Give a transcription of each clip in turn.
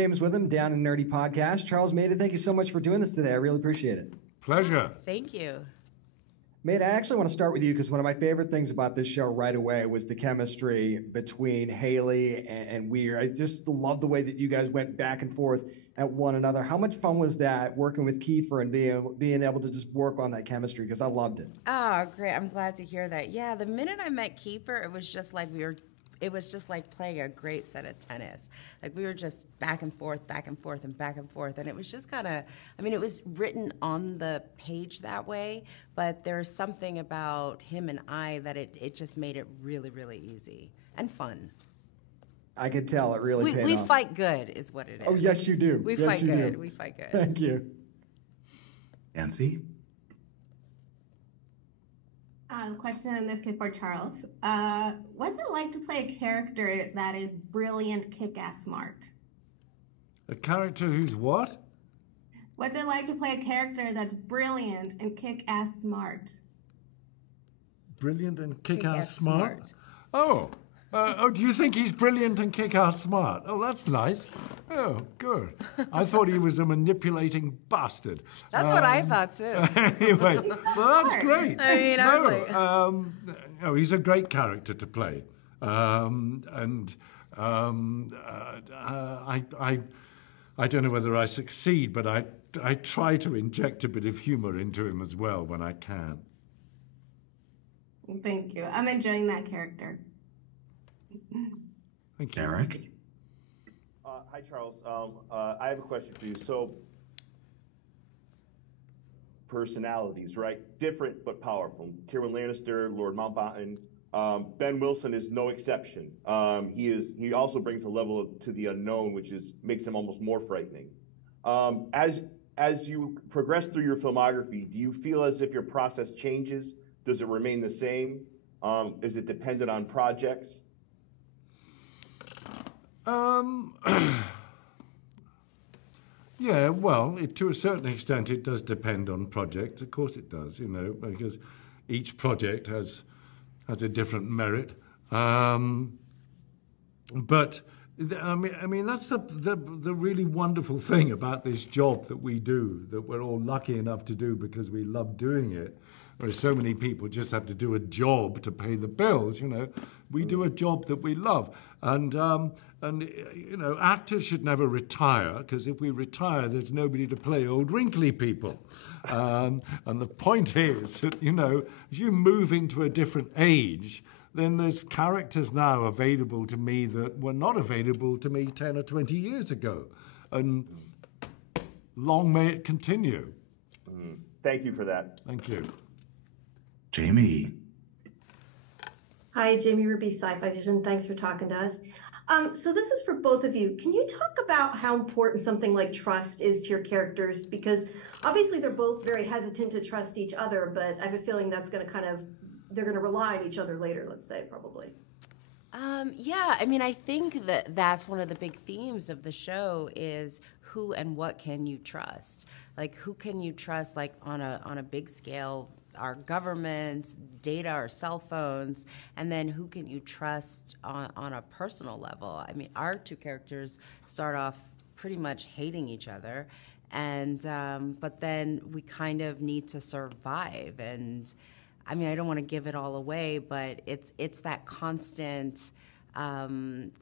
James Witham, Down and Nerdy Podcast. Charles Maida, thank you so much for doing this today. I really appreciate it. Pleasure. Thank you. Maida, I actually want to start with you because one of my favorite things about this show right away was the chemistry between Haley and Weir. I just love the way that you guys went back and forth at one another. How much fun was that working with Kiefer and being able to just work on that chemistry? Because I loved it. Oh, great. I'm glad to hear that. Yeah, the minute I met Kiefer, it was just like it was just like playing a great set of tennis. Like we were just back and forth, back and forth, and back and forth. And it was just kind of, I mean, it was written on the page that way, but there's something about him and I that it just made it really, really easy and fun. I could tell it really paid we off. fight good is what it is. Oh, yes, you do. We yes, fight you good. Do. We fight good. Thank you. Nancy? Question in this case for Charles. What's it like to play a character that is brilliant, kick-ass smart? A character who's what? What's it like to play a character that's brilliant and kick-ass smart? Brilliant and kick-ass Kick-ass smart? smart. Oh, do you think he's brilliant and kick-ass smart? Oh, that's nice. Oh, good. I thought he was a manipulating bastard. That's what I thought too. Anyway, well, that's great. I mean, I was like... no, he's a great character to play. I don't know whether I succeed, but I try to inject a bit of humor into him as well when I can. Thank you. I'm enjoying that character. Thank you. Eric? Hi, Charles. I have a question for you. So, personalities, right? Different but powerful. Tywin Lannister, Lord Mountbatten. Ben Wilson is no exception. He also brings a level to the unknown, which makes him almost more frightening. As you progress through your filmography, do you feel as if your process changes? Does it remain the same? Is it dependent on projects? Yeah, well, to a certain extent, it does depend on projects. Of course it does, because each project has a different merit. But I mean, that's the really wonderful thing about this job that we do, that we're all lucky enough to do because we love doing it. Whereas so many people just have to do a job to pay the bills, We do a job that we love. And actors should never retire, because if we retire, there's nobody to play old wrinkly people. And the point is that, as you move into a different age, then there's characters now available to me that were not available to me 10 or 20 years ago. And long may it continue. Thank you for that. Thank you. Jamie? Hi, Jamie Ruby, Sci-Fi Vision. Thanks for talking to us. So this is for both of you. Can you talk about how important something like trust is to your characters? Because obviously they're both very hesitant to trust each other, but I have a feeling that's going to they're going to rely on each other later, let's say, probably. Yeah, I mean, I think that's one of the big themes of the show is who and what can you trust? Like, who can you trust, like, on a big scale? Our governments, data, our cell phones, and then who can you trust on a personal level? I mean, our two characters start off pretty much hating each other, and but then we kind of need to survive. And I mean, I don't want to give it all away, but it's that constant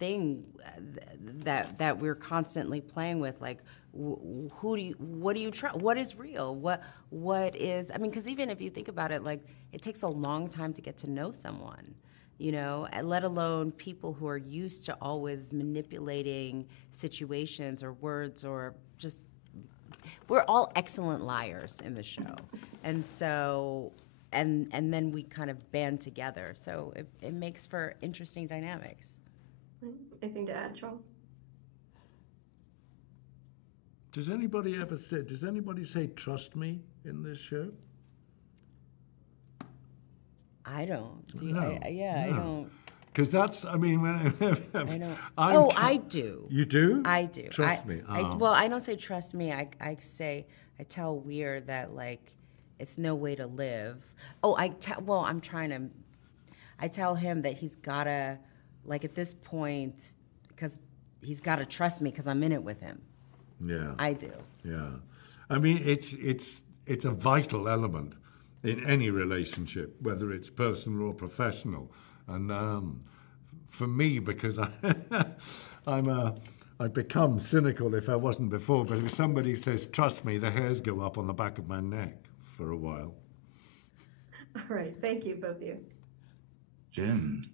thing that we're constantly playing with, like, what do you trust? What is real? What is, I mean, because even if you think about it, like, it takes a long time to get to know someone, let alone people who are used to always manipulating situations or words, or just, we're all excellent liars in the show. And so, and then we kind of band together. So it makes for interesting dynamics. Anything to add, Charles? Does anybody say trust me in this show? I don't. Do you? No, I don't. Because that's, I mean, I don't. I do. You do? I do. Trust me. Well, I don't say trust me. I tell Weir that, like, it's no way to live. Oh, I tell him that he's gotta, like, at this point, because he's got to trust me because I'm in it with him. Yeah. I do. Yeah. I mean, it's a vital element in any relationship, whether it's personal or professional. And for me, because I've become cynical if I wasn't before, but if somebody says, trust me, the hairs go up on the back of my neck for a while. All right, thank you, both of you. Jim.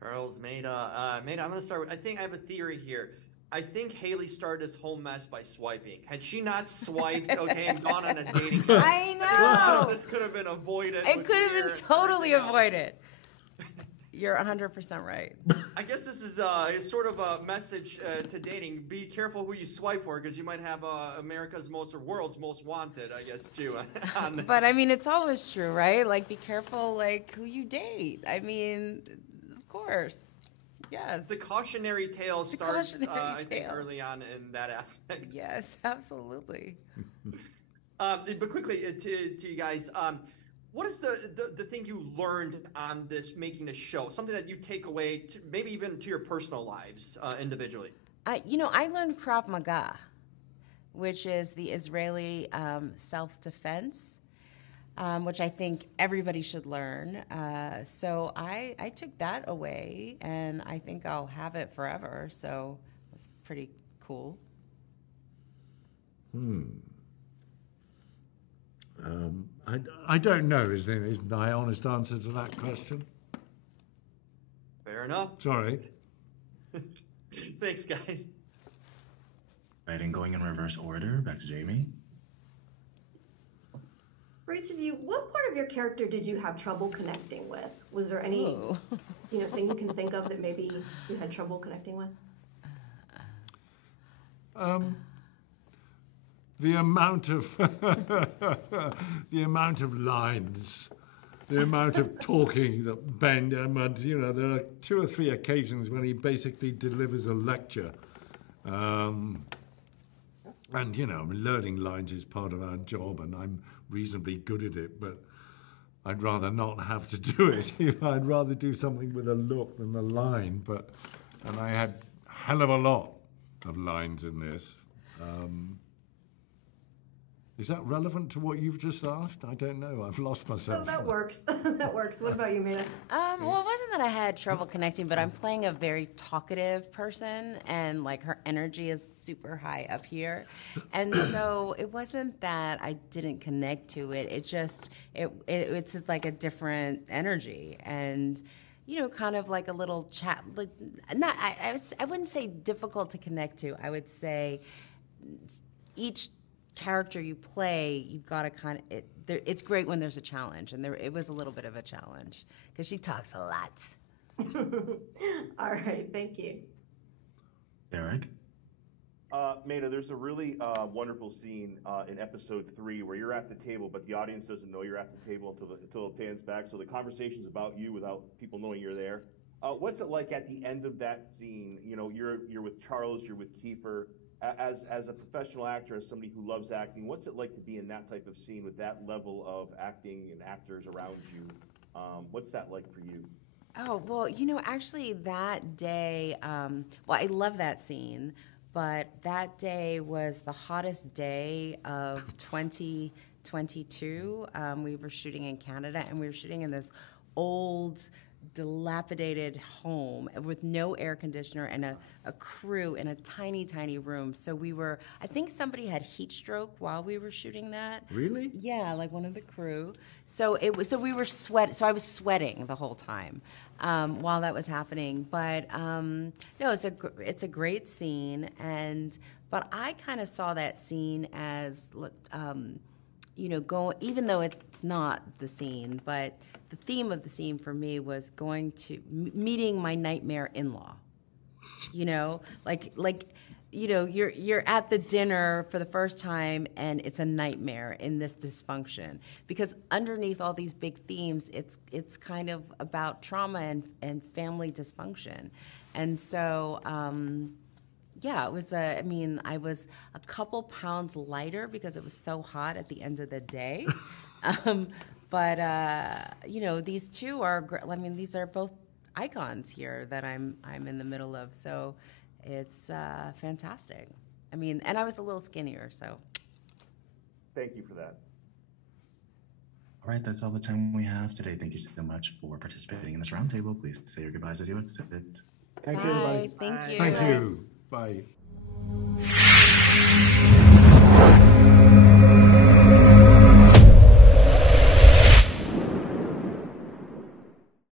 Charles, Maida, I'm going to start with, I think I have a theory here. I think Haley started this whole mess by swiping. Had she not swiped, okay, and gone on a dating app, I know. a lot of this could have been avoided. It could have been totally avoided. You're 100% right. I guess this is sort of a message to dating. Be careful who you swipe for, because you might have America's most or world's most wanted, I guess, too. But I mean, it's always true, right? Like, be careful, like, who you date. I mean, of course. Yes. The cautionary tale starts, I think, tale. early on in that aspect. Yes, absolutely. But quickly to you guys, what is the thing you learned on this, making this show? Something that you take away, to, maybe even to your personal lives individually? I learned Krav Maga, which is the Israeli self-defense, which I think everybody should learn. So I took that away, and I think I'll have it forever. So it's pretty cool. I don't know is my honest answer to that question. Fair enough. Sorry. Thanks, guys. Right, and going in reverse order, back to Jamie. For each of you, what part of your character did you have trouble connecting with? Was there any thing you can think of that maybe you had trouble connecting with? The amount of lines, the amount of talking that Ben, there are 2 or 3 occasions when he basically delivers a lecture. And, learning lines is part of our job, and I'm reasonably good at it, but I'd rather not have to do it. I'd rather do something with a look than a line, and I had a hell of a lot of lines in this. Is that relevant to what you've just asked? I don't know. I've lost myself. Oh, that works. That works. What about you, Maida? Well, it wasn't that I had trouble connecting, but I'm playing a very talkative person, and like her energy is super high up here, and so it wasn't that I didn't connect to it. It just it's like a different energy, and kind of like a little chat. Like not I wouldn't say difficult to connect to. I would say each character you play, you've got to kind of it's great when there's a challenge, and it was a little bit of a challenge because she talks a lot. All right, thank you. Eric? Maida, there's a really wonderful scene in episode 3 where you're at the table, but the audience doesn't know you're at the table until it pans back. So the conversation's about you without people knowing you're there. What's it like at the end of that scene? You're with Charles, you're with Kiefer. As a professional actor, as somebody who loves acting, what's it like to be in that type of scene with that level of acting and actors around you? What's that like for you? Oh, well, actually that day, I love that scene, but that day was the hottest day of 2022. We were shooting in Canada, and we were shooting in this old, dilapidated home with no air conditioner and a crew in a tiny, tiny room. So I think somebody had heat stroke while we were shooting that. Really? Yeah, like one of the crew. So we were so I was sweating the whole time while that was happening. But no, it's a great scene, but I kind of saw that scene as even though it's not the scene, but the theme of the scene for me was going to meeting my nightmare in-law. You're at the dinner for the first time, and it's a nightmare in this dysfunction, because underneath all these big themes, it's kind of about trauma and family dysfunction. And so it was I was a couple pounds lighter because it was so hot at the end of the day. But these two are these are both icons here that I'm in the middle of. So it's fantastic. I mean, and I was a little skinnier, so. Thank you for that. All right, that's all the time we have today. Thank you so much for participating in this roundtable. Please say your goodbyes as you exit. Thank you, everybody. Thank you. Thank you. Bye.